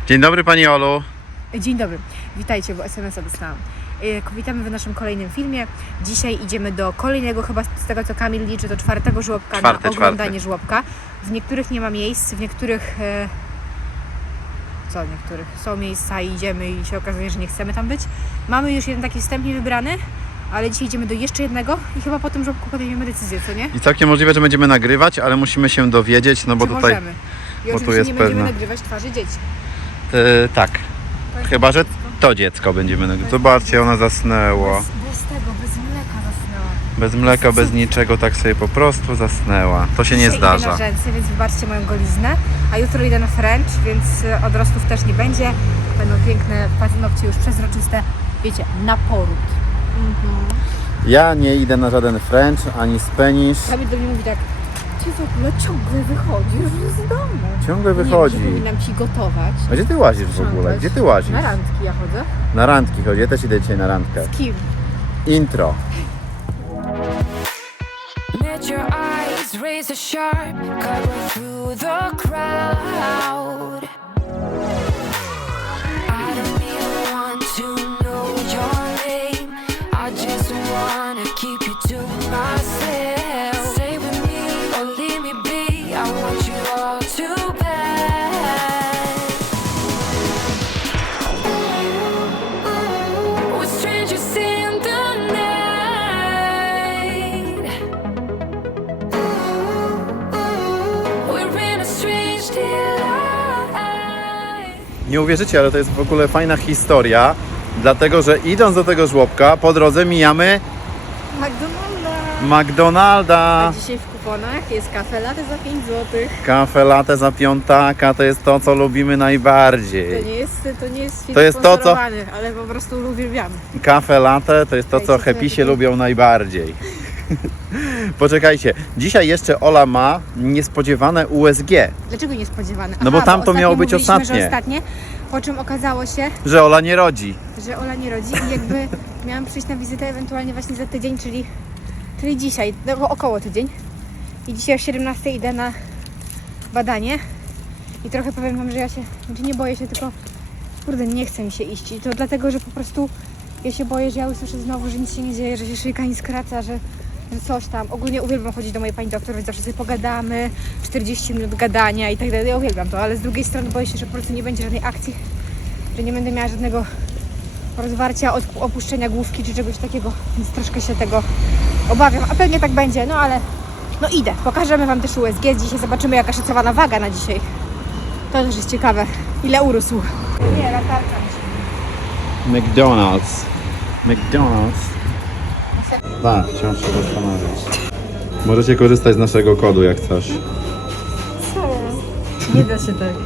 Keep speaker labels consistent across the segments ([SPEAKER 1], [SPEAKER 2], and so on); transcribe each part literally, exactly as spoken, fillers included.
[SPEAKER 1] Dzień dobry Pani Olu.
[SPEAKER 2] Dzień dobry, witajcie, bo es em es a dostałam. Witamy w naszym kolejnym filmie. Dzisiaj idziemy do kolejnego, chyba z tego co Kamil liczy, do czwartego żłobka
[SPEAKER 1] Czwarty,
[SPEAKER 2] na oglądanie
[SPEAKER 1] czwarty.
[SPEAKER 2] żłobka. W niektórych nie ma miejsc, w niektórych... E... Co w niektórych? Są miejsca i idziemy i się okazuje, że nie chcemy tam być. Mamy już jeden taki wstępnie wybrany, ale dzisiaj idziemy do jeszcze jednego i chyba po tym żłobku podejmiemy decyzję, co nie?
[SPEAKER 1] I całkiem możliwe, że będziemy nagrywać, ale musimy się dowiedzieć, no bo
[SPEAKER 2] Czy
[SPEAKER 1] tutaj...
[SPEAKER 2] możemy? I
[SPEAKER 1] bo tu
[SPEAKER 2] oczywiście
[SPEAKER 1] jest
[SPEAKER 2] nie będziemy
[SPEAKER 1] pewna-
[SPEAKER 2] nagrywać twarzy dzieci.
[SPEAKER 1] E, tak,
[SPEAKER 2] To jest
[SPEAKER 1] chyba że
[SPEAKER 2] dziecko.
[SPEAKER 1] to dziecko będziemy nagrywać.
[SPEAKER 2] jest
[SPEAKER 1] Zobaczcie, ona zasnęła.
[SPEAKER 2] Bez, bez tego, bez mleka zasnęła.
[SPEAKER 1] Bez mleka, bez niczego, tak sobie po prostu zasnęła. To się nie
[SPEAKER 2] Dzisiaj idę
[SPEAKER 1] zdarza.
[SPEAKER 2] na rzęsy, więc wybaczcie moją goliznę. A jutro idę na French, więc e, odrostów też nie będzie. Będą piękne paznokcie już przezroczyste. Wiecie, na poród.
[SPEAKER 1] Ja nie idę na żaden French, ani Spanish.
[SPEAKER 2] Kamil do mnie mówi tak, ty w ogóle ciągle wychodzisz z domu.
[SPEAKER 1] Ciągle
[SPEAKER 2] Nie
[SPEAKER 1] wychodzi.
[SPEAKER 2] wiem, że powinnam ci gotować.
[SPEAKER 1] A gdzie ty łazisz w ogóle?
[SPEAKER 2] sprzątać.
[SPEAKER 1] Gdzie ty łazisz?
[SPEAKER 2] Na randki ja chodzę.
[SPEAKER 1] Na randki chodzi, ja też idę dzisiaj na randkę.
[SPEAKER 2] Z kim?
[SPEAKER 1] Intro.
[SPEAKER 3] Let your eyes razor sharp, cut through the crowd. I don't even want to know your name. I just wanna keep you to myself. Stay with me or leave me be. I want you all too bad. We're strangers in the night. We're in a strange delight.
[SPEAKER 1] Nie uwierzycie, ale to jest w ogóle fajna historia, dlatego że idąc do tego żłobka, po drodze mijamy
[SPEAKER 2] McDonalda.
[SPEAKER 1] McDonalda.
[SPEAKER 2] A dzisiaj w kuponach jest kafe latte za pięć złotych.
[SPEAKER 1] Kafe latte za piątaka, to jest to, co lubimy
[SPEAKER 2] To
[SPEAKER 1] najbardziej.
[SPEAKER 2] nie jest, to nie jest film
[SPEAKER 1] To jest to, co-
[SPEAKER 2] sponsorowany, ale po prostu uwielbiamy.
[SPEAKER 1] Kafe latte to jest to,
[SPEAKER 2] Ej,
[SPEAKER 1] co
[SPEAKER 2] co to
[SPEAKER 1] happysie
[SPEAKER 2] ja
[SPEAKER 1] lubią najbardziej. Poczekajcie, dzisiaj jeszcze Ola ma niespodziewane U S G,
[SPEAKER 2] Dlaczego niespodziewane?
[SPEAKER 1] No bo tam to
[SPEAKER 2] ostatnio
[SPEAKER 1] miało być
[SPEAKER 2] mówiliśmy,
[SPEAKER 1] ostatnie.
[SPEAKER 2] Że ostatnie. Po czym okazało się,
[SPEAKER 1] że Ola nie rodzi.
[SPEAKER 2] że Ola nie rodzi i jakby miałam przyjść na wizytę ewentualnie właśnie za tydzień, czyli, czyli dzisiaj, no, około tydzień. I dzisiaj o siedemnastej idę na badanie i trochę powiem wam, że ja się, znaczy nie boję się, tylko kurde, nie chce mi się iść. I to dlatego, że po prostu ja się boję, że ja usłyszę znowu, że nic się nie dzieje, że się szyjka nie skraca, że, że coś tam. Ogólnie uwielbiam chodzić do mojej pani doktor, więc zawsze sobie pogadamy, czterdzieści minut gadania i tak dalej. Ja uwielbiam to, ale z drugiej strony boję się, że po prostu nie będzie żadnej akcji, że nie będę miała żadnego rozwarcia, od- opuszczenia główki czy czegoś takiego, więc troszkę się tego obawiam, a pewnie tak będzie, no ale no idę, pokażemy wam też U S G, dzisiaj zobaczymy jaka szacowana waga na dzisiaj. To też jest ciekawe, ile urósł. Nie, latarka mi się...
[SPEAKER 1] McDonald's. McDonald's. Tak, wciąż się zastanawiać. Możecie korzystać z naszego kodu jak coś.
[SPEAKER 2] Nie da się tak.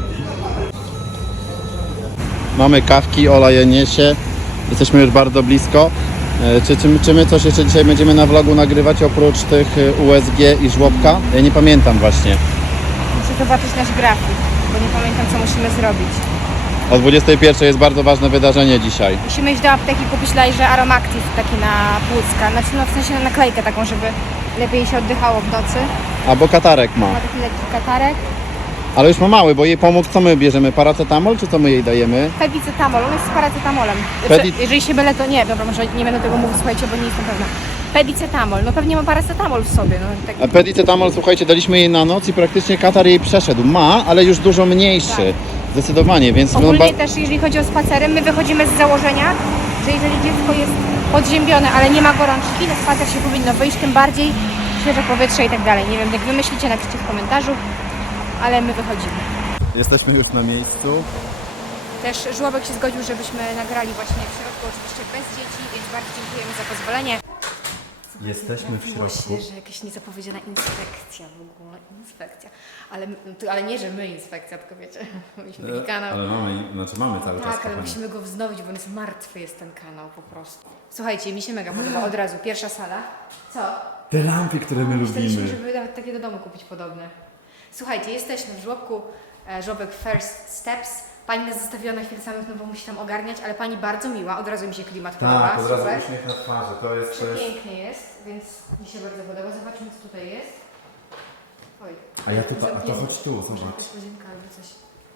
[SPEAKER 1] Mamy kawki, Ola je niesie. Jesteśmy już bardzo blisko. E, Czy, czy, czy my coś jeszcze dzisiaj będziemy na vlogu nagrywać oprócz tych e, U S G i żłobka? Ja nie pamiętam właśnie.
[SPEAKER 2] Muszę zobaczyć nasz grafik, bo nie pamiętam co musimy zrobić.
[SPEAKER 1] O dwudziestej pierwszej jest bardzo ważne wydarzenie dzisiaj.
[SPEAKER 2] Musimy iść do apteki kupić lejże Aromactive taki na płucka, znaczy no w sensie na naklejkę taką, żeby lepiej się oddychało w nocy.
[SPEAKER 1] Albo katarek ma.
[SPEAKER 2] Ma taki lekki katarek.
[SPEAKER 1] Ale już ma mały, bo jej pomógł. Co my bierzemy? Paracetamol czy co my jej dajemy?
[SPEAKER 2] Pedicetamol, on jest z paracetamolem.
[SPEAKER 1] Pedi-
[SPEAKER 2] Znaczy, jeżeli się byle to nie, dobra, może nie będę tego mówić, słuchajcie, bo nie jestem pewna. Pedicetamol, no pewnie ma paracetamol w sobie. No, tak.
[SPEAKER 1] A pedicetamol, słuchajcie, daliśmy jej na noc i praktycznie katar jej przeszedł. Ma, ale już dużo mniejszy. Zdecydowanie, więc... no,
[SPEAKER 2] Ogólnie
[SPEAKER 1] ba-
[SPEAKER 2] też, jeżeli chodzi o spacery, my wychodzimy z założenia, że jeżeli dziecko jest podziębione, ale nie ma gorączki, na spacer się powinno wyjść, tym bardziej świeże powietrze i tak dalej. Nie wiem, jak wy myślicie, napiszcie w komentarzu, ale my wychodzimy.
[SPEAKER 1] Jesteśmy już na miejscu.
[SPEAKER 2] Też żłobek się zgodził, żebyśmy nagrali właśnie w środku, oczywiście bez dzieci, więc bardzo dziękujemy za pozwolenie.
[SPEAKER 1] Jesteśmy w środku.
[SPEAKER 2] Się, że jakaś niezapowiedziana inspekcja w ogóle, inspekcja. Ale, ale nie, że my inspekcja, tylko wiecie, mieliśmy taki kanał.
[SPEAKER 1] Ale mamy, znaczy mamy cały czas.
[SPEAKER 2] Tak, ale
[SPEAKER 1] kochani.
[SPEAKER 2] musimy go wznowić, bo on jest martwy, jest ten kanał po prostu. Słuchajcie, mi się mega podoba od razu. Pierwsza sala. Co?
[SPEAKER 1] Te lampy, które my
[SPEAKER 2] Myśleliśmy,
[SPEAKER 1] lubimy.
[SPEAKER 2] żeby nawet takie do domu kupić podobne. Słuchajcie, jesteśmy w żłobku, e, żłobek First Steps. Pani nas zostawiła na chwilę samych, no bo musi tam ogarniać, ale pani bardzo miła, od razu mi się klimat podoba.
[SPEAKER 1] Tak, od razu
[SPEAKER 2] super.
[SPEAKER 1] uśmiech na twarzy. To jest, to jest...
[SPEAKER 2] Pięknie jest, więc mi się bardzo podoba. Zobaczmy, co tutaj jest. Oj.
[SPEAKER 1] A ja tutaj, a to
[SPEAKER 2] zamknięte.
[SPEAKER 1] chodź tu,
[SPEAKER 2] Może
[SPEAKER 1] zobacz.
[SPEAKER 2] jakaś łazienka albo coś.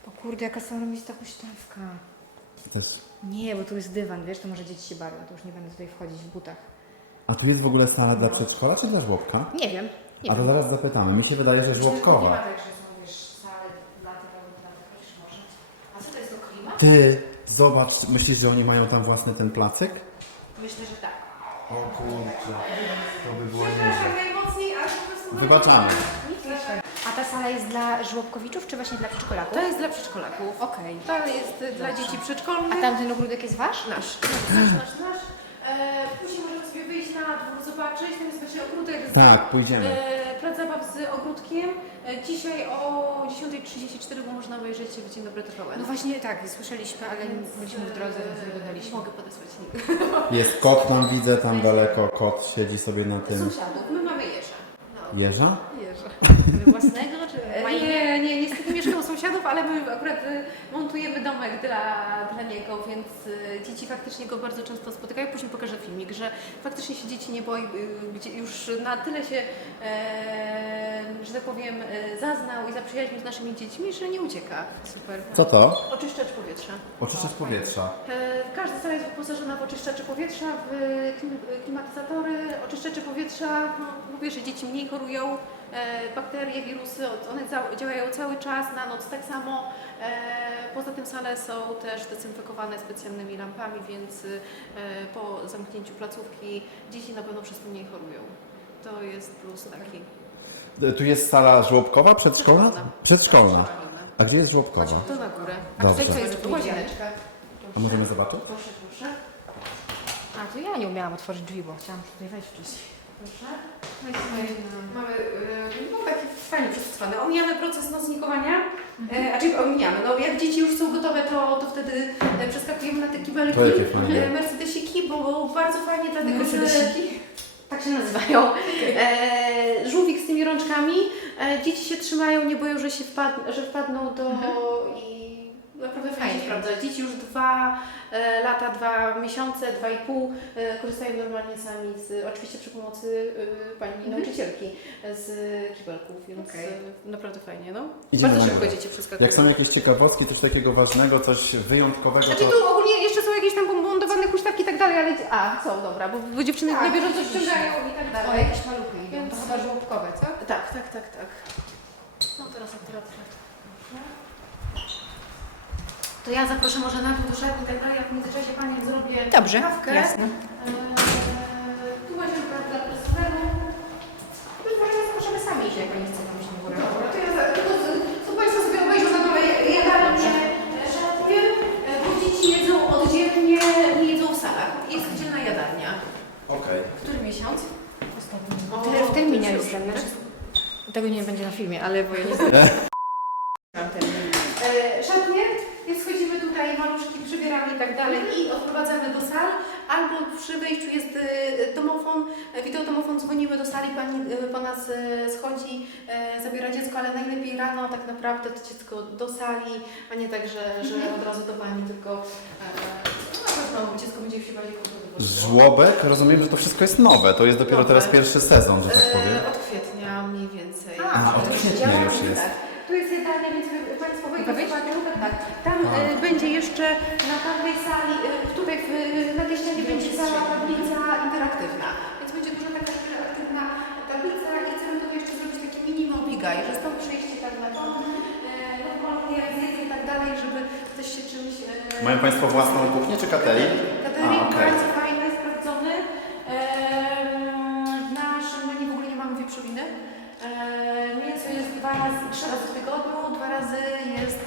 [SPEAKER 2] O kurde, jaka zarobista huśtawka.
[SPEAKER 1] Też.
[SPEAKER 2] Nie, bo tu jest dywan, wiesz, to może dzieci się bawią, to już nie będę tutaj wchodzić w butach.
[SPEAKER 1] A tu jest w ogóle sala dla przedszkola czy dla żłobka?
[SPEAKER 2] Nie wiem, nie
[SPEAKER 1] A to
[SPEAKER 2] wiem.
[SPEAKER 1] zaraz zapytamy. Mi się wydaje, że
[SPEAKER 2] Nie ma
[SPEAKER 1] żłobkowa.
[SPEAKER 2] tak, że są, wiesz, sale dla tego, dla tego, wiesz, może. A co to jest do klima?
[SPEAKER 1] Ty, zobacz, myślisz, że oni mają tam własny ten placyk?
[SPEAKER 2] Myślę, że tak.
[SPEAKER 1] O kurczę, to by było
[SPEAKER 2] Przepraszam najmocniej, ale po prostu...
[SPEAKER 1] Wybaczamy.
[SPEAKER 2] A ta sala jest dla żłobkowiczów, czy właśnie dla przedszkolaków?
[SPEAKER 4] To jest dla przedszkolaków.
[SPEAKER 2] Okej.
[SPEAKER 4] To jest y, dla dzieci przedszkolnych.
[SPEAKER 2] A tamten ogródek jest wasz?
[SPEAKER 4] Nasz. Nasz, nasz, nasz. E, później możemy sobie wyjść na dwór, zobaczyć. Tam jest właśnie ogródek z...
[SPEAKER 1] Tak, pójdziemy.
[SPEAKER 4] E, plac zabaw z ogródkiem. E, dzisiaj o dziesiąta trzydzieści cztery można obejrzeć Dzień Dobry T V N.
[SPEAKER 2] No właśnie tak, słyszeliśmy, ale byliśmy w drodze, więc nie oglądaliśmy.
[SPEAKER 4] Mogę podesłać link.
[SPEAKER 1] Jest kot tam, widzę, tam daleko kot siedzi sobie na tym.
[SPEAKER 4] Sąsiadów. My mamy jeża. No.
[SPEAKER 1] Jeża?
[SPEAKER 4] Jeża.
[SPEAKER 2] Własnego, czy
[SPEAKER 4] E, Nie, nie, niestety mieszkam u sąsiadów, ale my akurat y, montujemy domek dla, dla niego, więc y, dzieci faktycznie go bardzo często spotykają. Później pokażę filmik, że faktycznie się dzieci nie boi, y, gdzie już na tyle się, e, że tak powiem, e, zaznał i zaprzyjaźnił z naszymi dziećmi, że nie ucieka. Super.
[SPEAKER 1] Co to?
[SPEAKER 4] Oczyszczacz powietrza.
[SPEAKER 1] Oczyszczacz powietrza.
[SPEAKER 4] E, Każda sala jest wyposażona w oczyszczacze powietrza, w klim- klimatyzatory, oczyszczacze powietrza. No, mówię, że dzieci mniej chorują. E, bakterie, wirusy, one ca- działają cały czas, na noc tak samo. E, poza tym sale są też dezynfekowane specjalnymi lampami, więc e, po zamknięciu placówki dzieci na pewno przez to mniej chorują. To jest plus taki.
[SPEAKER 1] Tu jest sala żłobkowa, przedszkolna? Przedszkolna. A gdzie jest żłobkowa?
[SPEAKER 4] Chodź to na górę.
[SPEAKER 2] A tutaj
[SPEAKER 1] Dobrze.
[SPEAKER 2] co jest? Tu łazieneczka.
[SPEAKER 1] A możemy zobaczyć?
[SPEAKER 4] Proszę, proszę.
[SPEAKER 2] A, to ja nie umiałam otworzyć drzwi, bo chciałam tutaj wejść wcześniej.
[SPEAKER 4] Proszę. No i tutaj mamy yy, no, taki fajnie przystosowany. Omijamy proces nocnikowania, e, a czyli omijamy. No, jak dzieci już są gotowe, to, to wtedy e, przeskakujemy na te kibelki,
[SPEAKER 1] To jakie fajne.
[SPEAKER 4] e, mercedesiki, bo bardzo fajnie, dlatego że
[SPEAKER 2] Mercedesiki?
[SPEAKER 4] tak się nazywają. E, żółwik z tymi rączkami. E, dzieci się trzymają, nie boją, że się wpad- że wpadną do i naprawdę fajnie się sprawdza. Dzieci już dwa e, lata, dwa miesiące, dwa i pół e, korzystają normalnie sami, z, oczywiście przy pomocy e, pani nauczycielki e, z kibelków, więc
[SPEAKER 2] Okej.
[SPEAKER 4] e, naprawdę fajnie. No.
[SPEAKER 1] Idziemy
[SPEAKER 4] Bardzo
[SPEAKER 1] na
[SPEAKER 4] szybko
[SPEAKER 1] górę.
[SPEAKER 4] dzieci przeskakują.
[SPEAKER 1] Jak są jakieś ciekawostki, coś takiego ważnego, coś wyjątkowego,
[SPEAKER 4] Znaczy
[SPEAKER 1] to...
[SPEAKER 4] tu ogólnie jeszcze są jakieś tam bombardowane huśtawki i tak dalej, ale a są dobra, bo, bo dziewczyny
[SPEAKER 2] Tak,
[SPEAKER 4] na bieżąco
[SPEAKER 2] oczywiście.
[SPEAKER 4] ściągają i tak
[SPEAKER 2] O,
[SPEAKER 4] dalej.
[SPEAKER 2] jakieś maluchy idą,
[SPEAKER 4] Więc-
[SPEAKER 2] to chyba żłobkowe, co?
[SPEAKER 4] Tak, tak, tak, tak. No teraz akurat. To ja zaproszę może na dół do szatni i tak dalej, jak w międzyczasie Pani zrobię
[SPEAKER 2] Dobrze,
[SPEAKER 4] kawkę.
[SPEAKER 2] jasne.
[SPEAKER 4] Eee, tu łazienka dla personelu.
[SPEAKER 2] Już możemy, możemy sami iść, jak nie chcą pójść na górę.
[SPEAKER 4] Dobra, to ja za, tylko z- co Państwo sobie obejrzą na dole jadalnię, e, szatnię, e, bo dzieci jedzą oddzielnie, nie jedzą w salach. Jest oddzielna jadalnia.
[SPEAKER 1] Okej.
[SPEAKER 4] Który miesiąc? O,
[SPEAKER 2] W terminie
[SPEAKER 4] to
[SPEAKER 2] już
[SPEAKER 4] już,
[SPEAKER 2] ten,
[SPEAKER 4] tak?
[SPEAKER 2] znaczy, tego nie będzie na filmie, ale bo ja nie znam. Mam termin.
[SPEAKER 4] E, szatnie, więc schodzimy tutaj, maluszki przybieramy i tak dalej i odprowadzamy do sal, albo przy wejściu jest e, domofon, e, wideodomofon, dzwonimy do sali, pani e, po nas e, schodzi, e, zabiera dziecko, ale najlepiej rano tak naprawdę to dziecko do sali, a nie tak, że, że od razu do pani, tylko e, no, na pewno dziecko będzie się bardziej komfortowo.
[SPEAKER 1] Żłobek? Rozumiem, że to wszystko jest nowe. To jest dopiero
[SPEAKER 4] Nowe.
[SPEAKER 1] teraz pierwszy sezon, że tak powiem.
[SPEAKER 4] E, od kwietnia mniej więcej.
[SPEAKER 1] A, od kwietnia
[SPEAKER 4] Ja
[SPEAKER 1] już
[SPEAKER 4] mam-
[SPEAKER 1] jest.
[SPEAKER 4] Tak. Tu jest jadalnia, więc wy- Państwo wejdą
[SPEAKER 2] Mogę wejść?
[SPEAKER 4] zobaczą. Tak. Tam e, będzie jeszcze na tamtej sali, e, tutaj w, na tej ścianie będzie cała tablica interaktywna. Więc będzie duża taka interaktywna tablica i chcemy tutaj jeszcze zrobić taki mini mobigaj, że stąd przejście tak na dom, e, normalnie zjedzą i tak dalej, żeby ktoś się czymś... E,
[SPEAKER 1] Mają Państwo własną kuchnię czy catering?
[SPEAKER 4] Catering
[SPEAKER 1] A, okej.
[SPEAKER 4] bardzo fajny, sprawdzony. Ehm, W naszym menu w ogóle nie mamy wieprzowiny. Ehm, Mięso jest dwa razy, trzy razy w tygodniu, dwa razy jest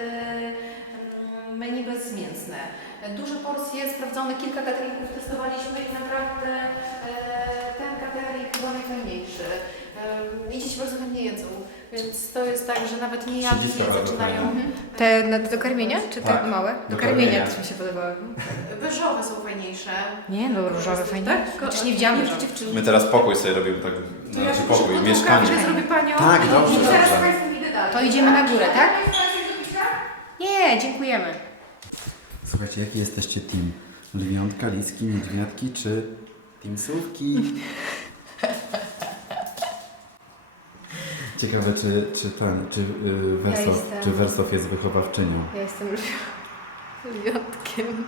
[SPEAKER 4] ehm, menu bezmięsne. Duże porcje, sprawdzone, kilka cateringów testowaliśmy i naprawdę ehm, ten catering chyba najfajniejszy. Ehm, I dzieci bardzo chętnie jedzą, więc to jest tak, że nawet nie jadli
[SPEAKER 1] Siedziska bardzo
[SPEAKER 4] zaczynają.
[SPEAKER 1] fajne.
[SPEAKER 2] Te na, do karmienia, czy te
[SPEAKER 1] Tak,
[SPEAKER 2] małe?
[SPEAKER 1] do
[SPEAKER 2] Do karmienia,
[SPEAKER 1] karmienia.
[SPEAKER 2] też mi się podobały.
[SPEAKER 4] Beżowe są fajniejsze.
[SPEAKER 2] Nie, no różowe fajnie.
[SPEAKER 4] Tak?
[SPEAKER 2] Chociaż nie widziałam
[SPEAKER 4] Nie,
[SPEAKER 2] różowych.
[SPEAKER 4] dziewczyny.
[SPEAKER 1] My teraz pokój sobie robimy, tak,
[SPEAKER 4] To ja
[SPEAKER 1] znaczy
[SPEAKER 4] muszę
[SPEAKER 1] pokój,
[SPEAKER 4] gotówkę,
[SPEAKER 1] mieszkanie.
[SPEAKER 4] że zrobię panią.
[SPEAKER 1] Tak, dobrze,
[SPEAKER 4] I zaraz
[SPEAKER 1] dobrze.
[SPEAKER 4] Państwu idę dalej.
[SPEAKER 2] To idziemy na górę, tak?
[SPEAKER 4] Jest coś do picia?
[SPEAKER 2] Nie, dziękujemy.
[SPEAKER 1] Słuchajcie, jaki jesteście team? Lwiątka, liski, niedźwiadki czy team sówki? Ciekawe, czy, czy ten, czy yy, Wersow,
[SPEAKER 2] jestem.
[SPEAKER 1] czy Wersow jest wychowawczynią.
[SPEAKER 2] Ja jestem już wyjątkiem.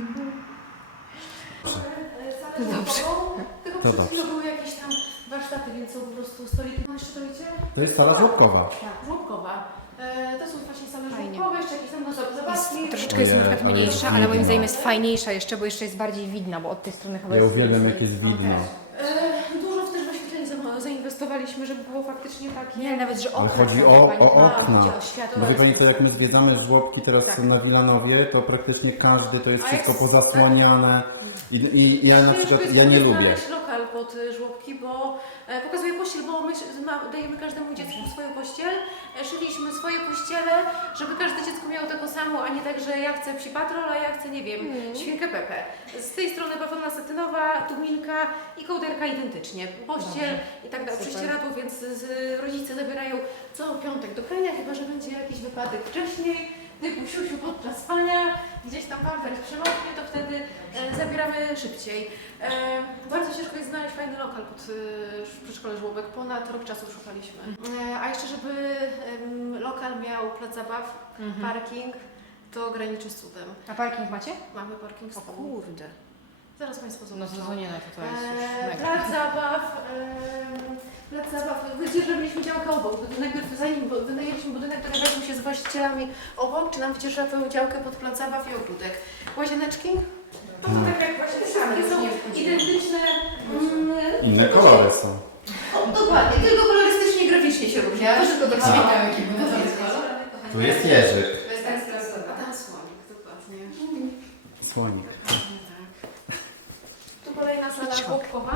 [SPEAKER 4] To dobrze. Tylko
[SPEAKER 1] To
[SPEAKER 4] przed
[SPEAKER 1] dobrze.
[SPEAKER 4] chwilą były jakieś tam warsztaty, więc są po prostu stoliki. No jeszcze to wiecie?
[SPEAKER 1] To jest sala żłobkowa.
[SPEAKER 4] Tak, żłobkowa. E, to są właśnie same
[SPEAKER 2] Fajnie.
[SPEAKER 4] żłobkowe, jeszcze jakieś tam no, zabawki.
[SPEAKER 2] Jest, troszeczkę jest na przykład
[SPEAKER 1] Ojej, ale
[SPEAKER 2] mniejsza,
[SPEAKER 1] jest
[SPEAKER 2] ale moim
[SPEAKER 1] widno.
[SPEAKER 2] zdaniem jest fajniejsza jeszcze, bo jeszcze jest bardziej widna, bo od tej strony chyba
[SPEAKER 1] Ja
[SPEAKER 2] jest
[SPEAKER 1] uwielbiam
[SPEAKER 2] więcej.
[SPEAKER 1] jak jest widno.
[SPEAKER 4] E, dużo w też w oświetlenie za- zainwestowaliśmy, żeby było faktycznie takie...
[SPEAKER 2] Nie, ale nawet, że
[SPEAKER 1] Ale
[SPEAKER 2] okna
[SPEAKER 1] chodzi
[SPEAKER 2] są,
[SPEAKER 1] o,
[SPEAKER 2] pani-
[SPEAKER 1] o
[SPEAKER 2] A,
[SPEAKER 1] okna.
[SPEAKER 2] chodzi o światło.
[SPEAKER 1] Bo wie pani co, jak my zwiedzamy żłobki teraz
[SPEAKER 2] Tak.
[SPEAKER 1] na Wilanowie, to praktycznie każdy to jest
[SPEAKER 4] A
[SPEAKER 1] wszystko
[SPEAKER 4] jest-
[SPEAKER 1] pozasłaniane. I, i ja na
[SPEAKER 4] Ciężko
[SPEAKER 1] przykład,
[SPEAKER 4] jest
[SPEAKER 1] ja nie
[SPEAKER 4] w ogóle
[SPEAKER 1] lubię.
[SPEAKER 4] znaleźć lokal pod y, żłobki, bo e, pokazuję pościel, bo my się- ma, dajemy każdemu dziecku swoją pościel. E, szyliśmy swoje pościele, żeby każde dziecko miało taką samą, a nie tak, że ja chcę psi patrol, a ja chcę, nie wiem, świnkę Pepę. Z tej strony bawełna satynowa, tuminka i kołderka identycznie. Pościel i tak dalej,
[SPEAKER 2] Super.
[SPEAKER 4] prześcieradło, więc z, rodzice zabierają co piątek do prania, chyba że będzie jakiś wypadek wcześniej. Typu siusiu podczas spania, gdzieś tam pamper przemoknie, to wtedy e, zabieramy szybciej. E, bardzo ciężko jest znaleźć fajny lokal pod e, przedszkole żłobek, ponad rok czasu szukaliśmy. E, a jeszcze, żeby em, lokal miał plac zabaw,
[SPEAKER 2] Mhm.
[SPEAKER 4] parking, to graniczy z cudem.
[SPEAKER 2] A parking macie?
[SPEAKER 4] Mamy parking z
[SPEAKER 2] O
[SPEAKER 4] tyłu.
[SPEAKER 2] kurde.
[SPEAKER 4] Zaraz Państwo
[SPEAKER 2] No
[SPEAKER 4] zobaczą.
[SPEAKER 2] to, to nie, no to to jest już
[SPEAKER 4] Eee,
[SPEAKER 2] mega.
[SPEAKER 4] Plac zabaw, em, plac zabaw, wydzierżawiliśmy działkę obok. Najpierw zanim bo- wynajęliśmy budynek, dogadaliśmy się z właścicielami obok, czy nam wydzierżawią działkę pod plac zabaw i ogródek. Łazieneczki? No to tak jak właśnie takie są identyczne. Mm,
[SPEAKER 1] Inne kolory są.
[SPEAKER 4] o, dokładnie, tylko kolorystycznie i graficznie się różnią.
[SPEAKER 2] Ja
[SPEAKER 4] To
[SPEAKER 2] tylko
[SPEAKER 4] tylko
[SPEAKER 2] tak
[SPEAKER 4] tak
[SPEAKER 2] pamiętam,
[SPEAKER 4] samo.
[SPEAKER 2] jaki był
[SPEAKER 4] To
[SPEAKER 2] ten
[SPEAKER 4] jest
[SPEAKER 2] kolor.
[SPEAKER 4] kolor.
[SPEAKER 1] Tu jest jeżyk.
[SPEAKER 2] To jest tak stresowe.
[SPEAKER 4] A tam słonik, dokładnie.
[SPEAKER 1] Słonik.
[SPEAKER 4] Dokładnie tak. Tu kolejna sala żłobkowa.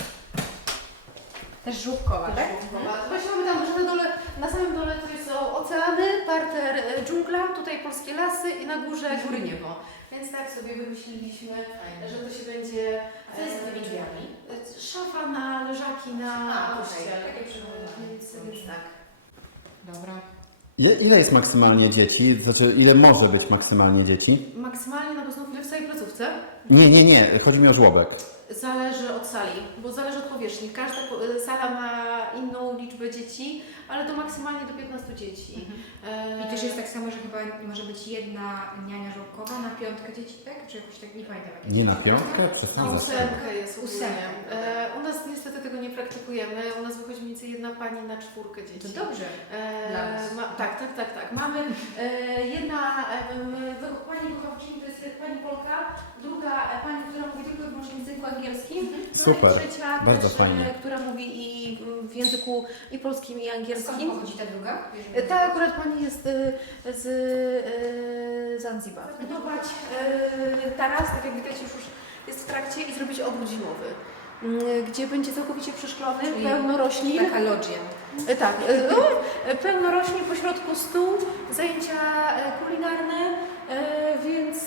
[SPEAKER 2] Też żłobkowa, tak?
[SPEAKER 4] Właśnie mamy tam, że na dole, na samym dole to są oceany, parter e, dżungla, tutaj polskie lasy i na górze góry niebo. Więc tak sobie wymyśliliśmy, że to się będzie...
[SPEAKER 2] Co jest z tymi
[SPEAKER 4] e,
[SPEAKER 2] drzwiami?
[SPEAKER 4] e, Szafa na leżaki, na
[SPEAKER 2] A, okej,
[SPEAKER 4] pościel.
[SPEAKER 2] takie przygotowane.
[SPEAKER 4] Więc, więc tak.
[SPEAKER 2] Dobra.
[SPEAKER 1] Je, ile jest maksymalnie dzieci? Znaczy, ile może być maksymalnie dzieci?
[SPEAKER 4] Maksymalnie na obecną chwilę w całej placówce
[SPEAKER 1] Nie, nie, nie. Chodzi mi o żłobek.
[SPEAKER 4] zależy od sali, bo zależy od powierzchni. Każda po- e, sala ma inną liczbę dzieci, ale to maksymalnie do piętnastu dzieci. E,
[SPEAKER 2] I też jest tak samo, że chyba może być jedna niania żłobkowa na piątkę dzieci, tak? Czy jakoś tak, nie pamiętam. jak jest.
[SPEAKER 1] Nie na piątkę?
[SPEAKER 4] Na
[SPEAKER 1] Przesadzę.
[SPEAKER 4] ósemkę jest
[SPEAKER 2] Ósemkę.
[SPEAKER 4] ósemkę. E, u nas niestety tego nie praktykujemy. U nas wychodzi mniej więcej jedna pani na czwórkę dzieci.
[SPEAKER 2] To dobrze.
[SPEAKER 4] E,
[SPEAKER 2] Dla nas.
[SPEAKER 4] ma, tak, tak, tak, tak. Mamy e, jedna e, wycho- pani wychowawczyni, to jest pani Polka, druga e, pani, która mówi tylko i wyłącznie w języku angielskim, no
[SPEAKER 1] Super.
[SPEAKER 4] i trzecia
[SPEAKER 1] Bardzo
[SPEAKER 4] też,
[SPEAKER 1] fajnie.
[SPEAKER 4] e, która mówi i mm, w języku i polskim, i
[SPEAKER 2] Skąd
[SPEAKER 4] angielskim.
[SPEAKER 2] pochodzi ta druga?
[SPEAKER 4] E, Ta akurat pani jest e, z e, Zanzibar. Budować e, taras, tak jak widać już, już jest w trakcie i zrobić ogród zimowy, m, gdzie będzie całkowicie przeszklony,
[SPEAKER 2] Czyli
[SPEAKER 4] pełno roślin.
[SPEAKER 2] Taka lodgien.
[SPEAKER 4] E, Tak, e, no, e, pełno roślin, po środku stół, zajęcia e, kulinarne, e, więc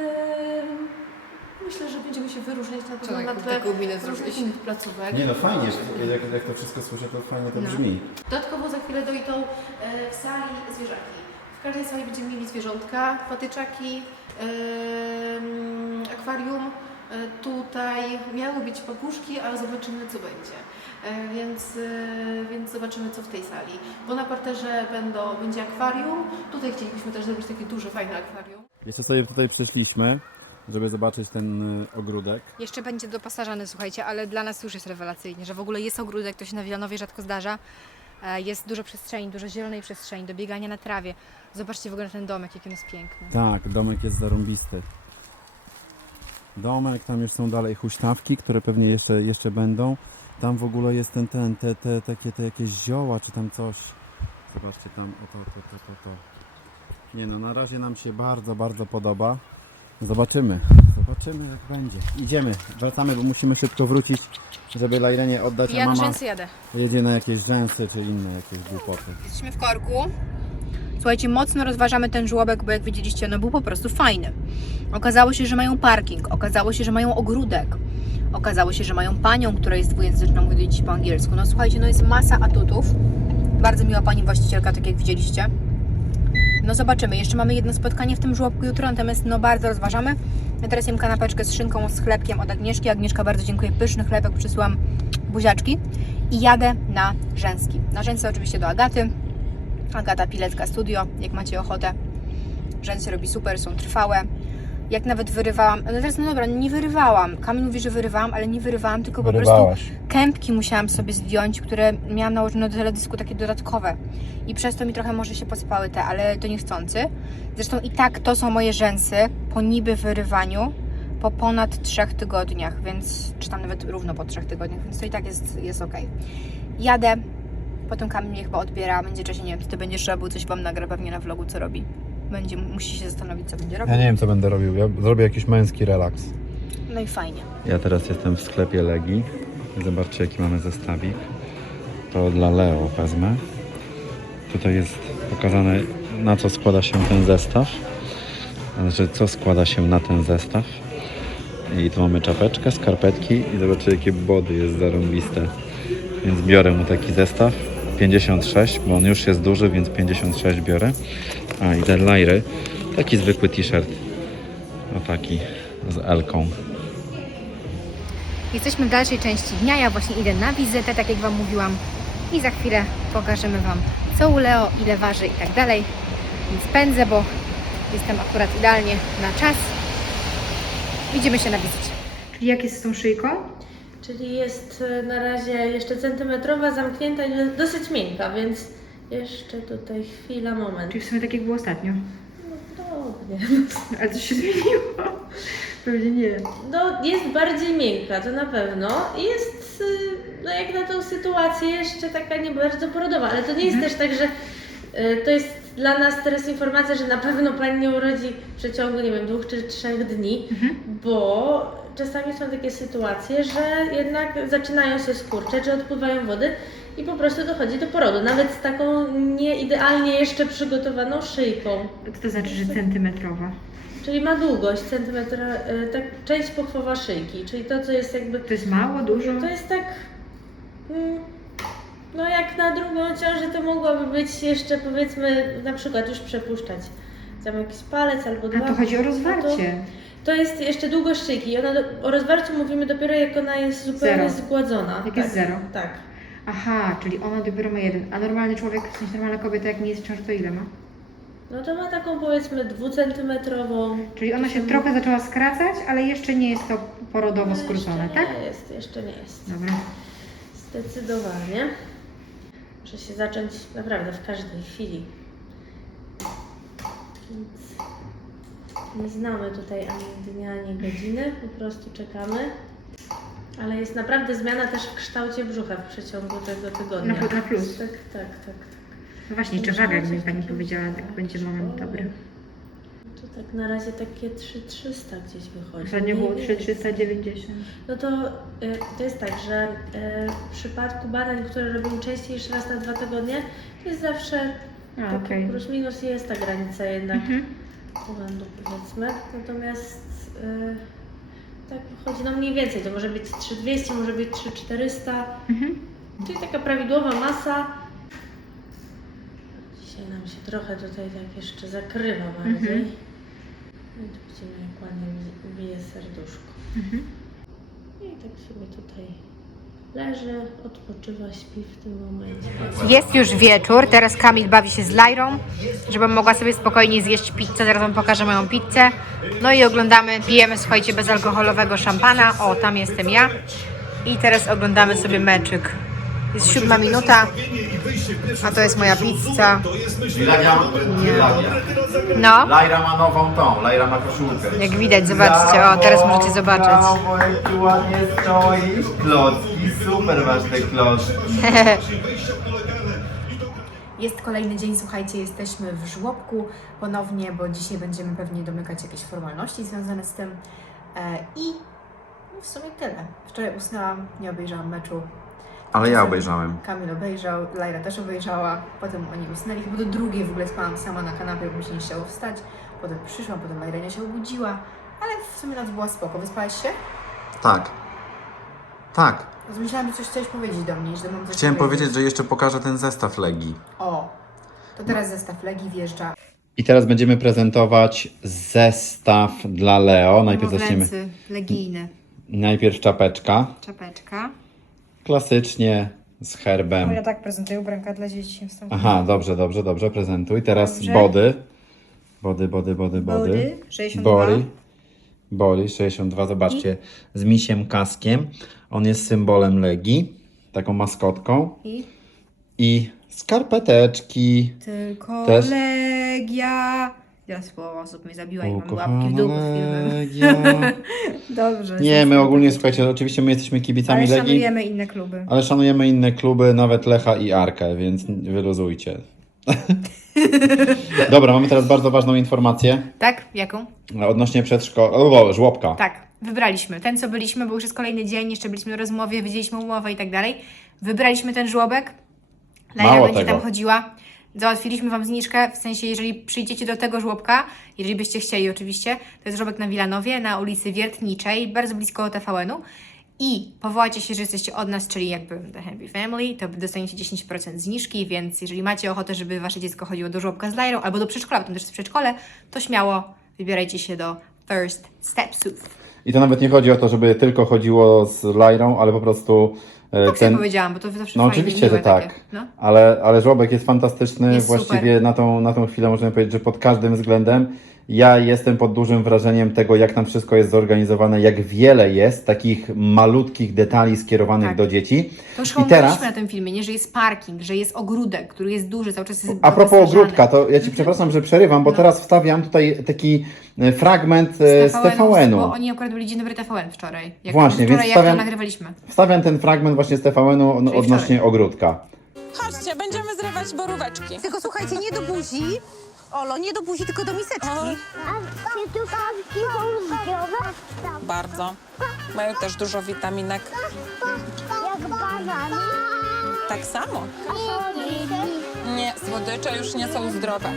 [SPEAKER 4] e, myślę, że będziemy się wyróżniać na pewno na tle
[SPEAKER 2] minę
[SPEAKER 4] różnych innych placówek.
[SPEAKER 1] Nie no, fajnie. Jak, jak to wszystko słyszę, to fajnie to
[SPEAKER 2] No.
[SPEAKER 1] brzmi.
[SPEAKER 4] Dodatkowo za chwilę dojdą e, w sali zwierzaki. W każdej sali będziemy mieli zwierzątka, patyczaki, em, akwarium. E, Tutaj miały być papuszki, ale zobaczymy co będzie. E, Więc, e, więc zobaczymy co w tej sali. Bo na parterze będą, będzie akwarium. Tutaj chcielibyśmy też zrobić takie duże, fajne akwarium.
[SPEAKER 1] Jeszcze sobie tutaj przyszliśmy, żeby zobaczyć ten y, ogródek.
[SPEAKER 2] Jeszcze będzie doposażany, słuchajcie, ale dla nas już jest rewelacyjnie, że w ogóle jest ogródek, to się na Wilanowie rzadko zdarza. E, Jest dużo przestrzeni, dużo zielonej przestrzeni, do biegania na trawie. Zobaczcie w ogóle ten domek, jaki on jest piękny.
[SPEAKER 1] Tak, domek jest zarąbisty. Domek, tam już są dalej huśtawki, które pewnie jeszcze, jeszcze będą. Tam w ogóle jest ten, ten, te, te, takie te jakieś zioła, czy tam coś. Zobaczcie tam, o to, to, to, to, to. Nie no, na razie nam się bardzo, bardzo podoba. Zobaczymy, zobaczymy jak będzie. Idziemy, wracamy, bo musimy szybko wrócić, żeby Lajrenie oddać, a
[SPEAKER 2] Ja na
[SPEAKER 1] mama
[SPEAKER 2] rzęsy jadę.
[SPEAKER 1] jedzie na jakieś rzęsy, czy inne jakieś głupoty.
[SPEAKER 2] Jesteśmy w korku. Słuchajcie, mocno rozważamy ten żłobek, bo jak widzieliście, no był po prostu fajny. Okazało się, że mają parking, okazało się, że mają ogródek, okazało się, że mają panią, która jest dwujęzyczna, mówi do dzieci po angielsku. No słuchajcie, no jest masa atutów. Bardzo miła pani właścicielka, tak jak widzieliście. No zobaczymy, jeszcze mamy jedno spotkanie w tym żłobku jutro, natomiast no bardzo rozważamy. Ja teraz jem kanapeczkę z szynką, z chlebkiem od Agnieszki. Agnieszka, bardzo dziękuję, pyszny chlebek, przysłam buziaczki. i jadę na rzęski. Na rzęsy oczywiście do Agaty. Agata Pilecka Studio, jak macie ochotę. Rzęsy robi super, są trwałe. Jak nawet wyrywałam, no teraz no dobra, nie wyrywałam. Kamil mówi, że wyrywałam, ale nie wyrywałam, tylko po prostu kępki musiałam sobie zdjąć, które miałam nałożone do teledysku takie dodatkowe. I przez to mi trochę może się pospały te, ale to niechcący. Zresztą i tak to są moje rzęsy po niby wyrywaniu po ponad trzech tygodniach, więc, czy tam nawet równo po trzech tygodniach, więc to i tak jest, jest ok. Jadę, potem Kamil mnie chyba odbiera, będzie czasie, nie wiem, czy to będziesz robił, coś Wam nagra pewnie na vlogu, co robi. Będzie, musi się zastanowić, co będzie robił.
[SPEAKER 1] Ja nie wiem, co będę robił. Ja zrobię jakiś męski relaks.
[SPEAKER 2] No i fajnie.
[SPEAKER 1] Ja teraz jestem w sklepie Legii. Zobaczcie, jaki mamy zestawik. To dla Leo wezmę. Tutaj jest pokazane, na co składa się ten zestaw. Znaczy, co składa się na ten zestaw. I tu mamy czapeczkę, skarpetki i zobaczcie, jakie body jest zarąbiste. Więc biorę mu taki zestaw. pięćdziesiąt sześć, bo on już jest duży, więc pięćdziesiąt sześć biorę. A i te lajry. Taki zwykły t-shirt. O taki z Elką.
[SPEAKER 2] Jesteśmy w dalszej części dnia, ja właśnie idę na wizytę, tak jak Wam mówiłam. I za chwilę pokażemy Wam, co u Leo, ile waży i tak dalej. Więc pędzę, bo jestem akurat idealnie na czas. Widzimy się na wizycie. Czyli jak jest z tą szyjką?
[SPEAKER 5] Czyli jest e, na razie jeszcze centymetrowa, zamknięta i dosyć miękka, więc jeszcze tutaj chwila, moment.
[SPEAKER 2] Czyli w sumie tak jak było ostatnio.
[SPEAKER 5] No podobnie.
[SPEAKER 2] Ale coś się zmieniło? Pewnie nie.
[SPEAKER 5] No jest bardziej miękka, to na pewno. I jest, y, no jak na tą sytuację, jeszcze taka nie bardzo porodowa, ale to nie jest
[SPEAKER 2] Mhm.
[SPEAKER 5] też tak, że y, to jest dla nas teraz informacja, że na pewno Pani nie urodzi w przeciągu, nie wiem, dwóch czy trzech dni,
[SPEAKER 2] Mhm.
[SPEAKER 5] bo czasami są takie sytuacje, że jednak zaczynają się skurcze, czy odpływają wody i po prostu dochodzi do porodu, nawet z taką nieidealnie jeszcze przygotowaną szyjką.
[SPEAKER 2] Co to znaczy, że centymetrowa?
[SPEAKER 5] Czyli ma długość centymetra, y, tak część pochwowa szyjki, czyli to, co jest jakby...
[SPEAKER 2] To jest mało, dużo?
[SPEAKER 5] To jest tak... Mm, no jak na drugą ciążę to mogłoby być jeszcze, powiedzmy, na przykład już przepuszczać tam jakiś palec albo dwa.
[SPEAKER 2] A to chodzi o
[SPEAKER 5] No
[SPEAKER 2] rozwarcie.
[SPEAKER 5] To, to jest jeszcze długość szyjki i ona do, o rozwarciu mówimy dopiero jak ona jest zupełnie
[SPEAKER 2] Zero.
[SPEAKER 5] zgładzona.
[SPEAKER 2] Jak
[SPEAKER 5] tak,
[SPEAKER 2] jest zero?
[SPEAKER 5] Tak.
[SPEAKER 2] Aha, czyli ona dopiero ma jeden. A normalny człowiek, w sensie normalna kobieta, jak nie jest w ciąży, to ile ma?
[SPEAKER 5] No to ma taką powiedzmy dwucentymetrową.
[SPEAKER 2] Czyli ona się trochę zaczęła skracać, ale jeszcze nie jest to porodowo
[SPEAKER 5] No,
[SPEAKER 2] skrócone,
[SPEAKER 5] jeszcze
[SPEAKER 2] tak?
[SPEAKER 5] Nie jest, jeszcze nie jest.
[SPEAKER 2] Dobra.
[SPEAKER 5] Zdecydowanie. Może się zacząć naprawdę w każdej chwili. Więc nie znamy tutaj ani dnia, ani godziny, po prostu czekamy. Ale jest naprawdę zmiana też w kształcie brzucha w przeciągu tego tygodnia.
[SPEAKER 2] Na, na plus.
[SPEAKER 5] Tak, tak, tak. tak.
[SPEAKER 2] No właśnie, czy waga, jakby Pani powiedziała, tak będzie moment dobry.
[SPEAKER 5] To tak na razie takie trzy tysiące trzysta gdzieś wychodzi.
[SPEAKER 2] Ostatnio było
[SPEAKER 5] Mniej
[SPEAKER 2] trzy
[SPEAKER 5] więcej.
[SPEAKER 2] tysiące trzysta dziewięćdziesiąt.
[SPEAKER 5] No to, y, to jest tak, że y, w przypadku badań, które robimy częściej niż raz na dwa tygodnie, to jest zawsze
[SPEAKER 2] A,
[SPEAKER 5] taki
[SPEAKER 2] okej.
[SPEAKER 5] plus minus i jest ta granica jednak
[SPEAKER 2] Mhm.
[SPEAKER 5] urzędu, powiedzmy. Natomiast y, tak wychodzi, no mniej więcej, to może być trzy tysiące dwieście, może być trzy tysiące czterysta,
[SPEAKER 2] Mhm.
[SPEAKER 5] czyli taka prawidłowa masa. Dzisiaj nam się trochę tutaj tak jeszcze zakrywa bardziej.
[SPEAKER 2] Mhm.
[SPEAKER 5] No i tu widzimy, jak ładnie bi- bije serduszko.
[SPEAKER 2] Mhm.
[SPEAKER 5] I tak sobie tutaj leży, odpoczywa, śpi w tym momencie.
[SPEAKER 2] Jest już wieczór, teraz Kamil bawi się z Lajrą, żebym mogła sobie spokojnie zjeść pizzę, zaraz Wam pokażę moją pizzę. No i oglądamy, pijemy, słuchajcie, bezalkoholowego szampana, o, tam jestem ja. I teraz oglądamy sobie meczyk. Jest siódma minuta, a to jest moja pizza. No,
[SPEAKER 1] Lajra ma nową tą, Lajra ma koszulkę.
[SPEAKER 2] jak widać, zobaczcie, o, teraz możecie zobaczyć.
[SPEAKER 6] Brawo, jak tu ładnie stoisz, klocki, super masz te klocki.
[SPEAKER 2] Jest kolejny dzień, słuchajcie, jesteśmy w żłobku ponownie, bo dzisiaj będziemy pewnie domykać jakieś formalności związane z tym. E, I no w sumie tyle. Wczoraj usnęłam, nie obejrzałam meczu.
[SPEAKER 1] Ale ja obejrzałem.
[SPEAKER 2] Kamil obejrzał, Lajra też obejrzała, potem oni usnęli. Chyba do drugiej w ogóle spałam sama na kanapie, bo mi się nie chciało wstać. Potem przyszłam, potem Lajra się obudziła, ale w sumie noc była spoko. Wyspałeś się?
[SPEAKER 1] Tak. Tak.
[SPEAKER 2] Myślałam, że coś chciałeś powiedzieć do mnie, że mam coś
[SPEAKER 1] Chciałem powiedzieć, że jeszcze pokażę ten zestaw Legii.
[SPEAKER 2] O, to teraz zestaw Legii wjeżdża.
[SPEAKER 1] I teraz będziemy prezentować zestaw dla Leo. Najpierw zaczniemy.
[SPEAKER 2] legijne.
[SPEAKER 1] Najpierw czapeczka.
[SPEAKER 2] Czapeczka.
[SPEAKER 1] Klasycznie z herbem.
[SPEAKER 2] Ja tak prezentuję ubranka dla dzieci.
[SPEAKER 1] Aha, dobrze, dobrze, dobrze, prezentuj. Teraz
[SPEAKER 2] Dobrze.
[SPEAKER 1] body. Body, body, body, body.
[SPEAKER 2] Body, sześćdziesiąt dwa.
[SPEAKER 1] Body. Body, sześćdziesiąt dwa, zobaczcie, z misiem kaskiem. On jest symbolem Legii, taką maskotką.
[SPEAKER 2] I
[SPEAKER 1] I skarpeteczki.
[SPEAKER 2] tylko
[SPEAKER 1] Też.
[SPEAKER 2] Legia. Ja słowo osób mnie zabiła i mam łapki
[SPEAKER 1] Ukochana
[SPEAKER 2] w dół pod filmem.
[SPEAKER 1] Legia.
[SPEAKER 2] Dobrze.
[SPEAKER 1] Nie, my ogólnie, słuchajcie, oczywiście my jesteśmy kibicami
[SPEAKER 2] Ale
[SPEAKER 1] Legii,
[SPEAKER 2] szanujemy inne kluby.
[SPEAKER 1] ale szanujemy inne kluby, nawet Lecha i Arkę, więc wyluzujcie. Dobra, mamy teraz bardzo ważną informację
[SPEAKER 2] Tak? Jaką?
[SPEAKER 1] odnośnie przedszkola, o, żłobka.
[SPEAKER 2] Tak, wybraliśmy. Ten, co byliśmy, bo już jest kolejny dzień, jeszcze byliśmy na rozmowie, widzieliśmy umowę i tak dalej. Wybraliśmy ten żłobek. Laila
[SPEAKER 1] Mało
[SPEAKER 2] będzie
[SPEAKER 1] tego.
[SPEAKER 2] tam chodziła. Załatwiliśmy Wam zniżkę, w sensie, jeżeli przyjdziecie do tego żłobka, jeżeli byście chcieli oczywiście, to jest żłobek na Wilanowie, na ulicy Wiertniczej, bardzo blisko T V N-u. I powołacie się, że jesteście od nas, czyli jakby The Happy Family, to dostaniecie dziesięć procent zniżki, więc jeżeli macie ochotę, żeby Wasze dziecko chodziło do żłobka z Lairą albo do przedszkola, bo tam też jest przedszkole, to śmiało wybierajcie się do First Stepsów.
[SPEAKER 1] I to nawet nie chodzi o to, żeby tylko chodziło z Lairą, ale po prostu e,
[SPEAKER 2] Tak sobie
[SPEAKER 1] ten...
[SPEAKER 2] powiedziałam, bo to zawsze
[SPEAKER 1] No
[SPEAKER 2] fajne,
[SPEAKER 1] oczywiście,
[SPEAKER 2] miłe
[SPEAKER 1] że tak,
[SPEAKER 2] takie. No.
[SPEAKER 1] ale, ale żłobek jest fantastyczny,
[SPEAKER 2] Jest
[SPEAKER 1] właściwie
[SPEAKER 2] super.
[SPEAKER 1] na tą, na tą chwilę możemy powiedzieć, że pod każdym względem. Ja jestem pod dużym wrażeniem tego, jak tam wszystko jest zorganizowane, jak wiele jest takich malutkich detali skierowanych
[SPEAKER 2] Tak.
[SPEAKER 1] do dzieci.
[SPEAKER 2] To już
[SPEAKER 1] I
[SPEAKER 2] chyba
[SPEAKER 1] teraz,
[SPEAKER 2] mówiliśmy na tym filmie, nie? Że jest parking, że jest ogródek, który jest duży, cały czas jest
[SPEAKER 1] a propos
[SPEAKER 2] wyposażany.
[SPEAKER 1] ogródka, to ja Ci przepraszam, że przerywam, bo
[SPEAKER 2] No.
[SPEAKER 1] teraz wstawiam tutaj taki e, fragment e, z T V
[SPEAKER 2] Bo
[SPEAKER 1] N-u.
[SPEAKER 2] oni akurat byli Dzień Dobry T V N wczoraj. Jak
[SPEAKER 1] Właśnie,
[SPEAKER 2] wczoraj,
[SPEAKER 1] więc
[SPEAKER 2] jak
[SPEAKER 1] stawiam-
[SPEAKER 2] to nagrywaliśmy.
[SPEAKER 1] Wstawiam ten fragment właśnie z T V N-u no,
[SPEAKER 2] Czyli
[SPEAKER 1] odnośnie
[SPEAKER 2] wczoraj.
[SPEAKER 1] ogródka.
[SPEAKER 7] Chodźcie, będziemy zrywać boróweczki.
[SPEAKER 8] Tylko słuchajcie, nie do buzi. Olo, nie do buzi, tylko do miseczki.
[SPEAKER 9] A pietruszki są zdrowe?
[SPEAKER 7] Bardzo. Mają też dużo witaminek.
[SPEAKER 9] Jak banany?
[SPEAKER 7] Tak samo.
[SPEAKER 9] A słodycze?
[SPEAKER 7] Nie, słodycze już nie są zdrowe.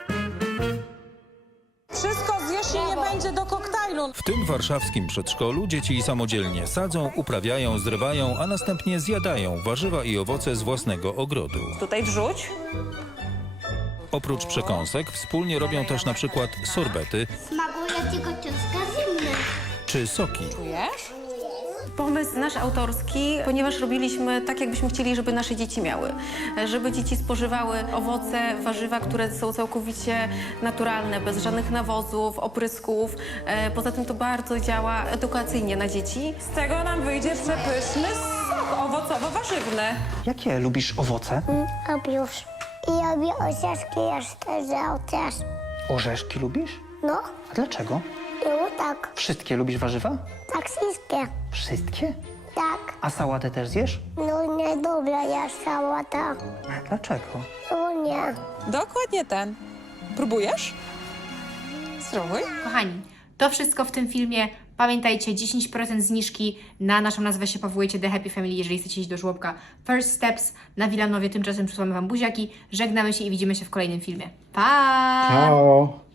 [SPEAKER 7] Wszystko zjesz i nie będzie do koktajlu.
[SPEAKER 10] W tym warszawskim przedszkolu dzieci samodzielnie sadzą, uprawiają, zrywają, a następnie zjadają warzywa i owoce z własnego ogrodu.
[SPEAKER 7] Tutaj wrzuć.
[SPEAKER 10] Oprócz przekąsek wspólnie robią też na przykład sorbety
[SPEAKER 9] Smakuje tylko ciastka zimne.
[SPEAKER 10] czy soki.
[SPEAKER 7] Czujesz?
[SPEAKER 8] Pomysł nasz autorski, ponieważ robiliśmy tak, jakbyśmy chcieli, żeby nasze dzieci miały. Żeby dzieci spożywały owoce, warzywa, które są całkowicie naturalne, bez żadnych nawozów, oprysków. E, Poza tym to bardzo działa edukacyjnie na dzieci.
[SPEAKER 7] Z tego nam wyjdzie przepyszny sok owocowo-warzywny.
[SPEAKER 11] Jakie lubisz owoce?
[SPEAKER 9] Obijuż. I robię orzeszki jeszcze, że też.
[SPEAKER 11] Orzeszki lubisz?
[SPEAKER 9] No,
[SPEAKER 11] A dlaczego?
[SPEAKER 9] i tak.
[SPEAKER 11] Wszystkie lubisz warzywa?
[SPEAKER 9] Tak wszystkie.
[SPEAKER 11] Wszystkie?
[SPEAKER 9] Tak.
[SPEAKER 11] A sałatę też zjesz?
[SPEAKER 9] No nie dobra jest sałata.
[SPEAKER 11] Dlaczego?
[SPEAKER 9] No nie.
[SPEAKER 7] Dokładnie ten. Próbujesz? Spróbuj.
[SPEAKER 2] Kochani, to wszystko w tym filmie. Pamiętajcie, dziesięć procent zniżki na naszą nazwę się powołujecie The Happy Family, jeżeli chcecie iść do żłobka First Steps na Wilanowie. Tymczasem przysłamy Wam buziaki, żegnamy się i widzimy się w kolejnym filmie. Pa!
[SPEAKER 1] Ciao!